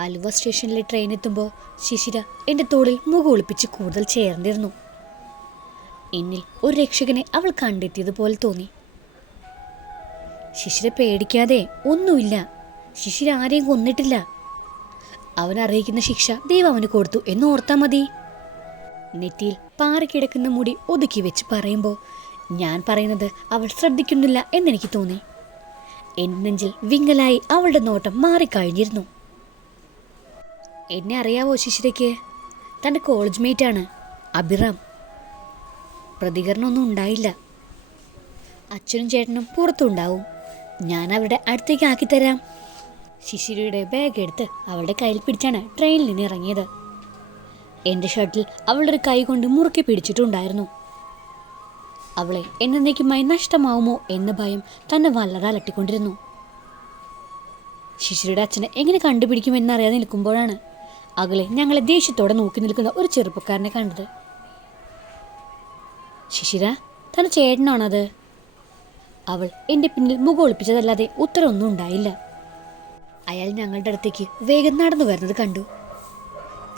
ആലുവ സ്റ്റേഷനിലെ ട്രെയിൻ എത്തുമ്പോൾ ശിശിര എൻ്റെ തോളിൽ മുഖം ഒളിപ്പിച്ച് കൂടുതൽ ചേർന്നിരുന്നു. എന്നിൽ ഒരു രക്ഷകനെ അവൾ കണ്ടെത്തിയതുപോലെ തോന്നി. ശിശിര പേടിക്കാതെ, ഒന്നുമില്ല, ശിശിര ആരെയും കൊന്നിട്ടില്ല, അവൻ അറിയിക്കുന്ന ശിക്ഷ ദൈവം അവന് കൊടുത്തു എന്ന് ഓർത്താ മതി. നെറ്റിയിൽ പാറിക്കിടക്കുന്ന മുടി ഒതുക്കി വെച്ച് പറയുമ്പോൾ ഞാൻ പറയുന്നത് അവൾ ശ്രദ്ധിക്കുന്നില്ല എന്നെനിക്ക് തോന്നി. എൻ്റെ നെഞ്ചിൽ വിങ്ങലായി അവളുടെ നോട്ടം മാറിക്കഴിഞ്ഞിരുന്നു. എന്നെ അറിയാവോ ശിശിരയ്ക്ക്? തൻ്റെ കോളേജ് മേറ്റാണ് അഭിറാം. പ്രതികരണമൊന്നും ഉണ്ടായില്ല. അച്ഛനും ചേട്ടനും പുറത്തുണ്ടാവും, ഞാൻ അവരുടെ അടുത്തേക്ക് ആക്കിത്തരാം. ശിശിരയുടെ ബാഗ് എടുത്ത് അവളുടെ കയ്യിൽ പിടിച്ചാണ് ട്രെയിനിൽ നിന്ന് ഇറങ്ങിയത്. എൻ്റെ ഷർട്ടിൽ അവളുടെ കൈ കൊണ്ട് മുറുക്കി പിടിച്ചിട്ടുണ്ടായിരുന്നു. അവളെ എന്നേക്കുമായി നഷ്ടമാവുമോ എന്ന ഭയം തന്നെ വല്ലാതെ അലട്ടിക്കൊണ്ടിരുന്നു. ശിശിരയുടെ അച്ഛനെ എങ്ങനെ കണ്ടുപിടിക്കുമെന്നറിയാതെ നിൽക്കുമ്പോഴാണ് അകലെ ഞങ്ങളെ ദേഷ്യത്തോടെ നോക്കി നിൽക്കുന്ന ഒരു ചെറുപ്പക്കാരനെ കണ്ടത്. ശിശിര, തൻ്റെ ചേട്ടനാണത്. അവൾ എൻ്റെ പിന്നിൽ മുഖം ഒളിപ്പിച്ചതല്ലാതെ ഉത്തരവൊന്നും ഉണ്ടായില്ല. അയാൾ ഞങ്ങളുടെ അടുത്തേക്ക് വേഗം നടന്നു വരുന്നത് കണ്ടു.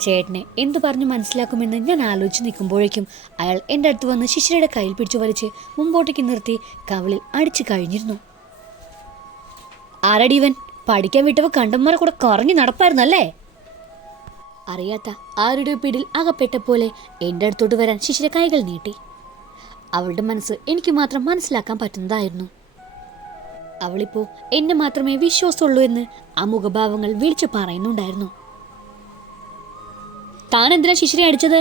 ചേട്ടനെ എന്തു പറഞ്ഞു മനസ്സിലാക്കുമെന്ന് ഞാൻ ആലോചിച്ച് നിൽക്കുമ്പോഴേക്കും അയാൾ എൻ്റെ അടുത്ത് വന്ന് ശിശിരയുടെ കയ്യിൽ പിടിച്ചു വലിച്ച് മുമ്പോട്ടേക്ക് നിർത്തി കവിളിൽ അടിച്ചു കഴിഞ്ഞിരുന്നു. ആരടിവൻ? പഠിക്കാൻ വിട്ടവ കണ്ടന്മാരെ കൂടെ കറങ്ങി നടപ്പായിരുന്നല്ലേ? അറിയാത്ത ആരുടെ പിടിയിൽ അകപ്പെട്ട പോലെ എൻ്റെ അടുത്തോട്ട് വരാൻ ശിശിര കൈകൾ നീട്ടി. അവളുടെ മനസ്സ് എനിക്ക് മാത്രം മനസ്സിലാക്കാൻ പറ്റുന്നതായിരുന്നു. അവളിപ്പോൾ എന്നെ മാത്രമേ വിശ്വാസമുള്ളൂ എന്ന് ആ മുഖഭാവങ്ങൾ വിളിച്ചു പറയുന്നുണ്ടായിരുന്നു. താൻ എന്തിനാ ശിശിരെ അടിച്ചത്?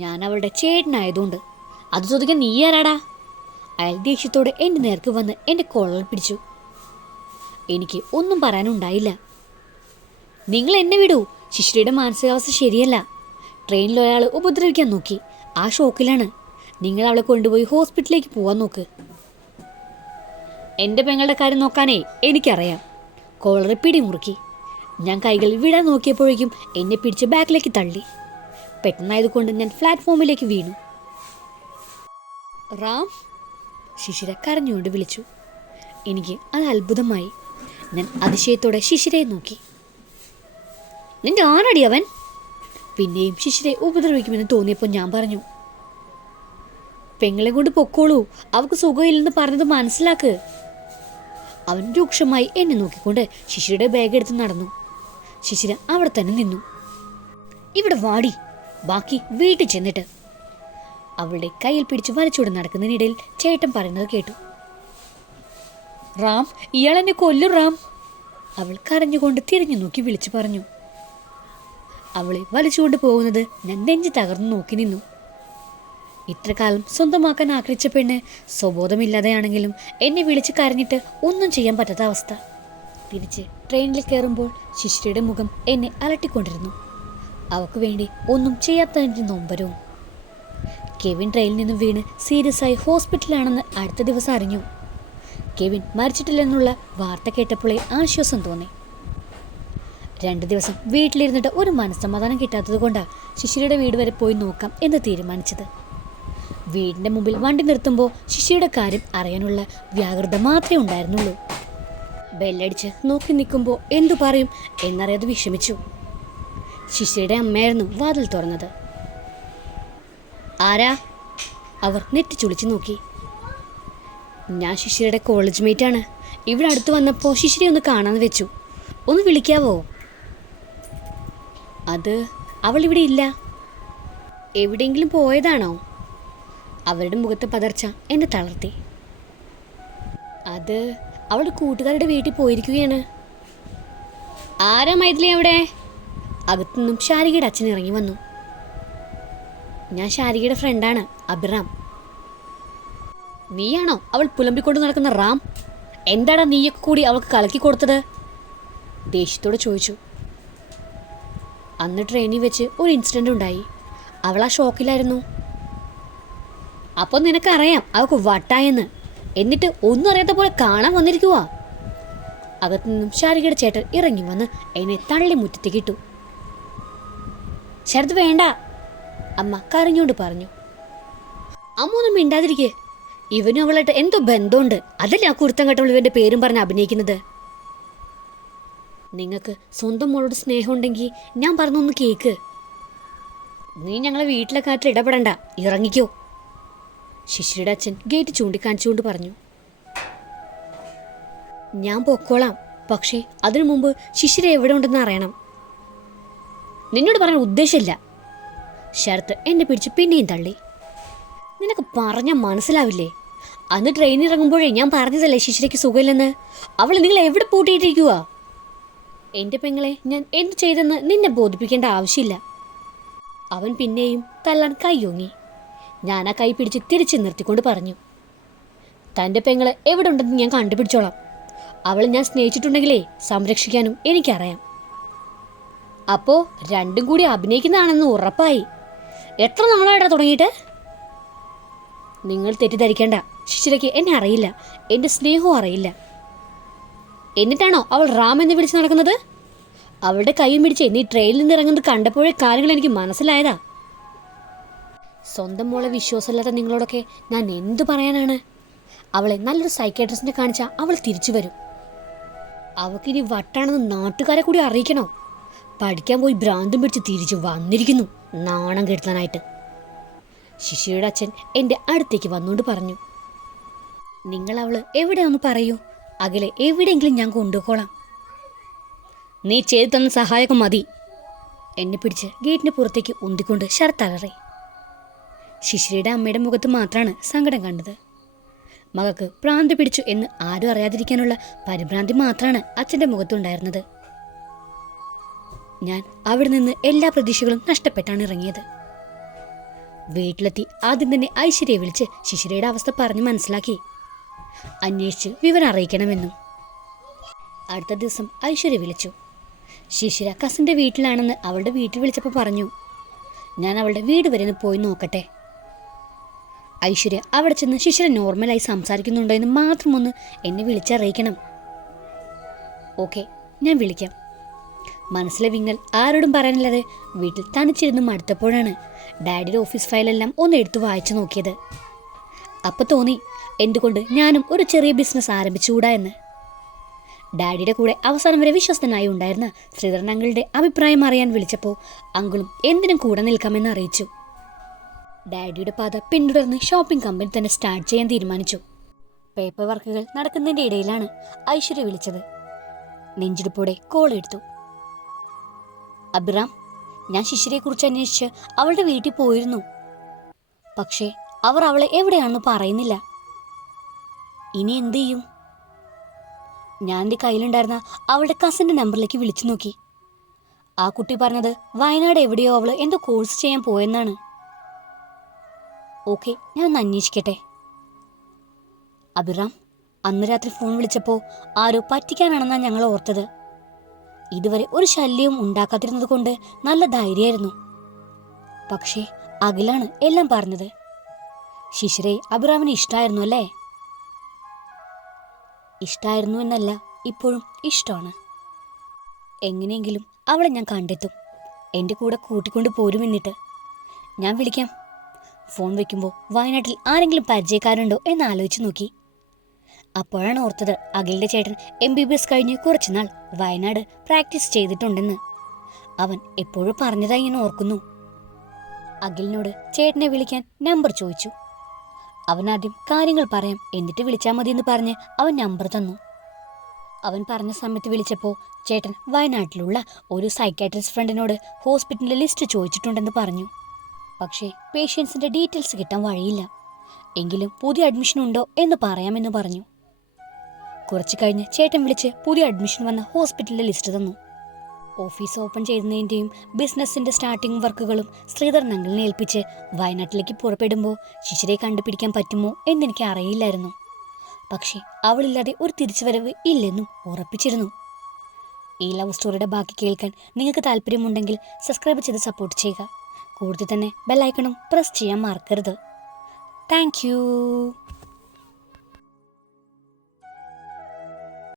ഞാൻ അവളുടെ ചേട്ടനായതുകൊണ്ട്. അത് ചോദിക്കാൻ നീ ആരാടാ? അയാൾ ദേഷ്യത്തോടെ എൻ്റെ നേർക്ക് വന്ന് എൻ്റെ കോളർ പിടിച്ചു. എനിക്ക് ഒന്നും പറയാനുണ്ടായില്ല. നിങ്ങൾ എന്നെ വിടൂ, ശിശിരയുടെ മാനസികാവസ്ഥ ശരിയല്ല. ട്രെയിനിൽ ഒരാൾ ഉപദ്രവിക്കാൻ നോക്കി, ആ ഷോക്കിലാണ്. നിങ്ങൾ അവളെ കൊണ്ടുപോയി ഹോസ്പിറ്റലിലേക്ക് പോവാൻ നോക്ക്. എൻ്റെ പെങ്ങളുടെ കാര്യം നോക്കാനേ എനിക്കറിയാം. കോളറ് പിടിമുറുക്കി. ഞാൻ കൈകൾ വിടാൻ നോക്കിയപ്പോഴേക്കും എന്നെ പിടിച്ച് ബാക്കിലേക്ക് തള്ളി. പെട്ടെന്നായതുകൊണ്ട് ഞാൻ പ്ലാറ്റ്ഫോമിലേക്ക് വീണു. റാം, ശിശിര കരഞ്ഞുകൊണ്ട് വിളിച്ചു. എനിക്ക് അത് അത്ഭുതമായി. ഞാൻ അതിശയത്തോടെ ശിശിരയെ നോക്കി. നിന്റെ ആരടി അവൻ? പിന്നെയും ശിശിരയെ ഉപദ്രവിക്കുമെന്ന് തോന്നിയപ്പോൾ ഞാൻ പറഞ്ഞു, പെങ്ങളെ കൊണ്ട് പൊക്കോളൂ, അവൾക്ക് സുഖമില്ലെന്ന് പറഞ്ഞത് മനസ്സിലാക്ക്. അവൻ രൂക്ഷമായി എന്നെ നോക്കിക്കൊണ്ട് ശിശിരയുടെ ബാഗ് എടുത്ത് നടന്നു. ശിശിര അവിടെ തന്നെ നിന്നു. ഇവിടെ വാടി, ബാക്കി വീട്ടിൽ ചെന്നിട്ട്. അവളുടെ കയ്യിൽ പിടിച്ച് വലിച്ചൂടെ നടക്കുന്നതിനിടയിൽ ചേട്ടൻ പറയുന്നത് കേട്ടു. റാം, ഇയാളെന്നെ കൊല്ലും റാം, അവൾ കരഞ്ഞുകൊണ്ട് തിരിഞ്ഞു നോക്കി വിളിച്ചു പറഞ്ഞു. അവളെ വലിച്ചുകൊണ്ട് പോകുന്നത് ഞാൻ നെഞ്ച് തകർന്നു നോക്കി നിന്നു. ഇത്രകാലം സ്വന്തമാക്കാൻ ആഗ്രഹിച്ച പെണ്ണ് സ്വബോധമില്ലാതെയാണെങ്കിലും എന്നെ വിളിച്ച് കരഞ്ഞിട്ട് ഒന്നും ചെയ്യാൻ പറ്റാത്ത അവസ്ഥ. തിരിച്ച് ട്രെയിനിൽ കയറുമ്പോൾ ശിശിരയുടെ മുഖം എന്നെ അലട്ടിക്കൊണ്ടിരുന്നു. അവൾക്ക് വേണ്ടി ഒന്നും ചെയ്യാത്തതിൻ്റെ നൊമ്പരവും. കെവിൻ ട്രെയിനിൽ നിന്നും വീണ് സീരിയസ് ആയി ഹോസ്പിറ്റലാണെന്ന് അടുത്ത ദിവസം അറിഞ്ഞു. കെവിൻ മരിച്ചിട്ടില്ലെന്നുള്ള വാർത്ത കേട്ടപ്പോഴേ ആശ്വാസം തോന്നി. 2 ദിവസം വീട്ടിലിരുന്നിട്ട് ഒരു മനസ്സമാധാനം കിട്ടാത്തത് കൊണ്ടാണ് ശിശിരയുടെ വീട് വരെ പോയി നോക്കാം എന്ന് തീരുമാനിച്ചത്. വീടിൻ്റെ മുമ്പിൽ വണ്ടി നിർത്തുമ്പോൾ ശിശിരയുടെ കാര്യം അറിയാനുള്ള വ്യാകുലത മാത്രമേ ഉണ്ടായിരുന്നുള്ളൂ. ബെല്ലടിച്ച് നോക്കി നിൽക്കുമ്പോൾ എന്തു പറയും എന്നറിയാതെ വിഷമിച്ചു. ശിശിരയുടെ അമ്മയായിരുന്നു വാതിൽ തുറന്നത്. ആരാ? അവർ നെറ്റിച്ചുളിച്ച് നോക്കി. ഞാൻ ശിശിരയുടെ കോളേജ് മേറ്റാണ്. ഇവിടെ അടുത്ത് വന്നപ്പോൾ ശിശിരയെ ഒന്ന് കാണാമെന്ന് വെച്ചു. ഒന്ന് വിളിക്കാവോ? അത് അവളിവിടെ ഇല്ല. എവിടെയെങ്കിലും പോയതാണോ? അവരുടെ മുഖത്തെ പതർച്ച എന്നെ തളർത്തി. അത് അവളുടെ കൂട്ടുകാരുടെ വീട്ടിൽ പോയിരിക്കുകയാണ്. ആരാ മൈഥിലി അവിടെ? അകത്തുനിന്നും ശാരികയുടെ അച്ഛൻ ഇറങ്ങി വന്നു. ഞാൻ ശാരികയുടെ ഫ്രണ്ടാണ് അഭിറാം. നീയാണോ അവൾ പുലമ്പിക്കൊണ്ട് നടക്കുന്ന റാം? എന്താടാ നീയൊക്കെ കൂടി അവൾക്ക് കലക്കി കൊടുത്തത്? ദേഷ്യത്തോടെ ചോദിച്ചു. അന്ന് ട്രെയിനിൽ വെച്ച് ഒരു ഇൻസിഡൻ്റ് ഉണ്ടായി. അവൾ ആ ഷോക്കിലായിരുന്നു. അപ്പോൾ നിനക്കറിയാം അവൾക്ക് വട്ടായെന്ന്. എന്നിട്ട് ഒന്നും അറിയാത്ത പോലെ കാണാൻ വന്നിരിക്കുവാ. അകത്തുനിന്നും ശാരികയുടെ ചേട്ടൻ ഇറങ്ങി വന്ന് എന്നെ തള്ളി മുറ്റത്തേക്ക് ഇട്ടു. ശരത് വേണ്ട, അമ്മ കരഞ്ഞുകൊണ്ട് പറഞ്ഞു. അമ്മ ഒന്നും മിണ്ടാതിരിക്കേ. ഇവനും അവളായിട്ട് എന്തോ ബന്ധമുണ്ട്. അതല്ലേ ആ കുരുത്തം കെട്ടവൾ ഇവൻ്റെ പേരും പറഞ്ഞ് അഭിനയിക്കുന്നത്. നിങ്ങൾക്ക് സ്വന്തം മോളോട് സ്നേഹമുണ്ടെങ്കിൽ ഞാൻ പറഞ്ഞൊന്ന് കേക്ക്. നീ ഞങ്ങളെ വീട്ടിലെ കാര്യത്തിൽ ഇടപെടണ്ട, ഇറങ്ങിക്കോ. ശിശിരയുടെ അച്ഛൻ ഗേറ്റ് ചൂണ്ടിക്കാണിച്ചുകൊണ്ട് പറഞ്ഞു. ഞാൻ പൊക്കോളാം, പക്ഷേ അതിനു മുമ്പ് ശിശിര എവിടെ ഉണ്ടെന്ന് അറിയണം. നിന്നോട് പറയാൻ ഉദ്ദേശമില്ല. ശരത്ത് എന്നെ പിടിച്ച് പിന്നെയും തള്ളി. നിനക്ക് പറഞ്ഞാൽ മനസ്സിലാവില്ലേ? അന്ന് ട്രെയിനിൽ ഇറങ്ങുമ്പോഴേ ഞാൻ പറഞ്ഞതല്ലേ ശിശിരയ്ക്ക് സുഖമില്ലെന്ന്. അവൾ നിങ്ങൾ എവിടെ പൂട്ടിയിട്ടിരിക്കുക? എൻ്റെ പെങ്ങളെ ഞാൻ എന്തു ചെയ്തെന്ന് നിന്നെ ബോധിപ്പിക്കേണ്ട ആവശ്യമില്ല. അവൻ പിന്നെയും തല്ലാൻ കൈയൊങ്ങി. ഞാൻ ആ കൈ പിടിച്ച് തിരിച്ചു നിർത്തിക്കൊണ്ട് പറഞ്ഞു, തൻ്റെ പെങ്ങളെ എവിടെ ഉണ്ടെന്ന് ഞാൻ കണ്ടുപിടിച്ചോളാം. അവൾ ഞാൻ സ്നേഹിച്ചിട്ടുണ്ടെങ്കിലേ സംരക്ഷിക്കാനും എനിക്കറിയാം. അപ്പോൾ രണ്ടും കൂടി അഭിനയിക്കുന്നതാണെന്ന് ഉറപ്പായി. എത്ര നാളായിട്ടാ തുടങ്ങിയിട്ട്? നിങ്ങൾ തെറ്റിദ്ധരിക്കേണ്ട. ശിശിരയ്ക്ക് എന്നെ അറിയില്ല, എൻ്റെ സ്നേഹവും അറിയില്ല. എന്നിട്ടാണോ അവൾ റാം എന്ന് വിളിച്ച് നടക്കുന്നത്? അവളുടെ കൈയും പിടിച്ച് നീ ട്രെയിനിൽ നിന്ന് ഇറങ്ങുന്നത് കണ്ടപ്പോഴേ കാര്യങ്ങൾ എനിക്ക് മനസ്സിലായതാ. സ്വന്തം മോളെ വിശ്വാസമില്ലാത്ത നിങ്ങളോടൊക്കെ ഞാൻ എന്തു പറയാനാണ്? അവളെ നല്ലൊരു സൈക്കാട്രിസ്റ്റിനെ കാണിച്ചാൽ അവൾ തിരിച്ചു വരും. അവൾക്കിനി വട്ടാണെന്ന് നാട്ടുകാരെ കൂടി അറിയിക്കണോ? പഠിക്കാൻ പോയി ഭ്രാന്തും പിടിച്ച് തിരിച്ചു വന്നിരിക്കുന്നു, നാണം കെടുത്താനായിട്ട്. ശിശിരയുടെ അച്ഛൻ എൻ്റെ അടുത്തേക്ക് വന്നുകൊണ്ട് പറഞ്ഞു, നിങ്ങൾ അവള് എവിടെയാണെന്ന് പറയൂ, അകലെ എവിടെയെങ്കിലും ഞാൻ കൊണ്ടുപോകോളാം. നീ ചെയ്തു തന്ന സഹായമൊക്കെ മതി. എന്നെ പിടിച്ച് ഗേറ്റിന് പുറത്തേക്ക് ഉന്തിക്കൊണ്ട് ശരത്ത് അലറി. ശിശിരയുടെ അമ്മയുടെ മുഖത്ത് മാത്രമാണ് സങ്കടം കണ്ടത്. മകൾക്ക് ഭ്രാന്തി പിടിച്ചു എന്ന് ആരും അറിയാതിരിക്കാനുള്ള പരിഭ്രാന്തി മാത്രമാണ് അച്ഛൻ്റെ മുഖത്തുണ്ടായിരുന്നത്. ഞാൻ അവിടെ നിന്ന് എല്ലാ പ്രതീക്ഷകളും നഷ്ടപ്പെട്ടാണ് ഇറങ്ങിയത്. വീട്ടിലെത്തി ആദ്യം തന്നെ ഐശ്വര്യയെ വിളിച്ച് ശിശിരയുടെ അവസ്ഥ പറഞ്ഞ് മനസ്സിലാക്കി. അന്വേഷിച്ച് വിവരം അറിയിക്കണമെന്നും. അടുത്ത ദിവസം ഐശ്വര്യ വിളിച്ചു. ശിശിര കസിൻ്റെ വീട്ടിലാണെന്ന് അവളുടെ വീട്ടിൽ വിളിച്ചപ്പോൾ പറഞ്ഞു, ഞാൻ അവളുടെ വീട് വരെ പോയി നോക്കട്ടെ. ഐശ്വര്യ അവിടെ ചെന്ന് ശിശിര നോർമലായി സംസാരിക്കുന്നുണ്ടോ എന്ന് മാത്രം ഒന്ന് എന്നെ വിളിച്ചറിയിക്കണം. ഓക്കെ, ഞാൻ വിളിക്കാം. മനസ്സിലെ വിങ്ങൽ ആരോടും പറയാനില്ലാതെ വീട്ടിൽ തനിച്ചിരുന്ന് മടുത്തപ്പോഴാണ് ഡാഡിയുടെ ഓഫീസ് ഫയലെല്ലാം ഒന്ന് എടുത്തു വായിച്ചു നോക്കിയത്. അപ്പോൾ തോന്നി എന്തുകൊണ്ട് ഞാനും ഒരു ചെറിയ ബിസിനസ് ആരംഭിച്ചുകൂടാ എന്ന്. ഡാഡിയുടെ കൂടെ അവസാനം വരെ വിശ്വസ്തനായി ഉണ്ടായിരുന്ന ശ്രീധരൻ അങ്കിളുടെ അഭിപ്രായം അറിയാൻ വിളിച്ചപ്പോൾ അങ്കിളും എന്തിനും കൂടെ നിൽക്കാമെന്ന് അറിയിച്ചു. ഡാഡിയുടെ പാത പിന്തുടർന്ന് ഷോപ്പിംഗ് കമ്പനി തന്നെ സ്റ്റാർട്ട് ചെയ്യാൻ തീരുമാനിച്ചു. പേപ്പർ വർക്കുകൾ നടക്കുന്നതിൻ്റെ ഇടയിലാണ് ഐശ്വര്യ വിളിച്ചത്. നെഞ്ചിടിപ്പോടെ കോൾ എടുത്തു. അഭിറാം, ഞാൻ ശിശിരയെക്കുറിച്ച് അന്വേഷിച്ച് അവളുടെ വീട്ടിൽ പോയിരുന്നു. പക്ഷേ അവർ അവളെ എവിടെയാണെന്ന് പറയുന്നില്ല. ഇനി എന്ത് ചെയ്യും? ഞാൻ എൻ്റെ കയ്യിലുണ്ടായിരുന്ന അവളുടെ കസിൻ്റെ നമ്പറിലേക്ക് വിളിച്ചു നോക്കി. ആ കുട്ടി പറഞ്ഞത് വയനാട് എവിടെയോ അവൾ എന്തോ കോഴ്സ് ചെയ്യാൻ പോയെന്നാണ്. ഓക്കെ, ഞാൻ ഒന്ന് അന്വേഷിക്കട്ടെ. അഭിറാം, അന്ന് രാത്രി ഫോൺ വിളിച്ചപ്പോൾ ആരോ പറ്റിക്കാനാണെന്നാണ് ഞങ്ങൾ ഓർത്തത്. ഇതുവരെ ഒരു ശല്യവും ഉണ്ടാക്കാതിരുന്നത് കൊണ്ട് നല്ല ധൈര്യമായിരുന്നു. പക്ഷേ അഖിലാണ് എല്ലാം പറഞ്ഞത്. ശിശിരയെ അഭിറാമിന് ഇഷ്ടമായിരുന്നു അല്ലേ? ഇഷ്ടമായിരുന്നു എന്നല്ല, ഇപ്പോഴും ഇഷ്ടമാണ്. എങ്ങനെയെങ്കിലും അവളെ ഞാൻ കണ്ടെത്തും. എൻ്റെ കൂടെ കൂട്ടിക്കൊണ്ട് പോരുമെന്നിട്ട്. ഞാൻ വിളിക്കാം. ഫോൺ വയ്ക്കുമ്പോൾ വയനാട്ടിൽ ആരെങ്കിലും പരിചയക്കാരുണ്ടോ എന്ന് ആലോചിച്ച് നോക്കി. അപ്പോഴാണ് ഓർത്തത് അഖിലിൻ്റെ ചേട്ടൻ MBBS കഴിഞ്ഞ് കുറച്ചുനാൾ വയനാട് പ്രാക്ടീസ് ചെയ്തിട്ടുണ്ടെന്ന്. അവൻ എപ്പോഴും പറഞ്ഞതായി ഞാൻ ഓർക്കുന്നു. അഖിലിനോട് ചേട്ടനെ വിളിക്കാൻ നമ്പർ ചോദിച്ചു. അവനാദ്യം കാര്യങ്ങൾ പറയാം, എന്നിട്ട് വിളിച്ചാൽ മതിയെന്ന് പറഞ്ഞ് അവൻ നമ്പർ തന്നു. അവൻ പറഞ്ഞ സമയത്ത് വിളിച്ചപ്പോൾ ചേട്ടൻ വയനാട്ടിലുള്ള ഒരു സൈക്കാട്രിസ്റ്റ് ഫ്രണ്ടിനോട് ഹോസ്പിറ്റലിലെ ലിസ്റ്റ് ചോദിച്ചിട്ടുണ്ടെന്ന് പറഞ്ഞു. പക്ഷേ പേഷ്യൻസിൻ്റെ ഡീറ്റെയിൽസ് കിട്ടാൻ വഴിയില്ല. എങ്കിലും പുതിയ അഡ്മിഷൻ ഉണ്ടോ എന്ന് പറയാമെന്ന് പറഞ്ഞു. കുറച്ച് കഴിഞ്ഞ് ചേട്ടൻ വിളിച്ച് പുതിയ അഡ്മിഷൻ വന്ന ഹോസ്പിറ്റലിലെ ലിസ്റ്റ് തന്നു. ഓഫീസ് ഓപ്പൺ ചെയ്യുന്നതിൻ്റെയും ബിസിനസ്സിൻ്റെ സ്റ്റാർട്ടിംഗ് വർക്കുകളും ശ്രീധരൻ അങ്കിളിനെ ഏൽപ്പിച്ച് വയനാട്ടിലേക്ക് പുറപ്പെടുമ്പോൾ ശിശിരയെ കണ്ടുപിടിക്കാൻ പറ്റുമോ എന്നെനിക്ക് അറിയില്ലായിരുന്നു. പക്ഷേ അവളില്ലാതെ ഒരു തിരിച്ചുവരവ് ഇല്ലെന്നും ഉറപ്പിച്ചിരുന്നു. ഈ ലവ് സ്റ്റോറിയുടെ ബാക്കി കേൾക്കാൻ നിങ്ങൾക്ക് താല്പര്യമുണ്ടെങ്കിൽ സബ്സ്ക്രൈബ് ചെയ്ത് സപ്പോർട്ട് ചെയ്യുക. കൂടുതൽ തന്നെ ബെല്ലൈക്കണും പ്രസ് ചെയ്യാൻ മറക്കരുത്. Thank you.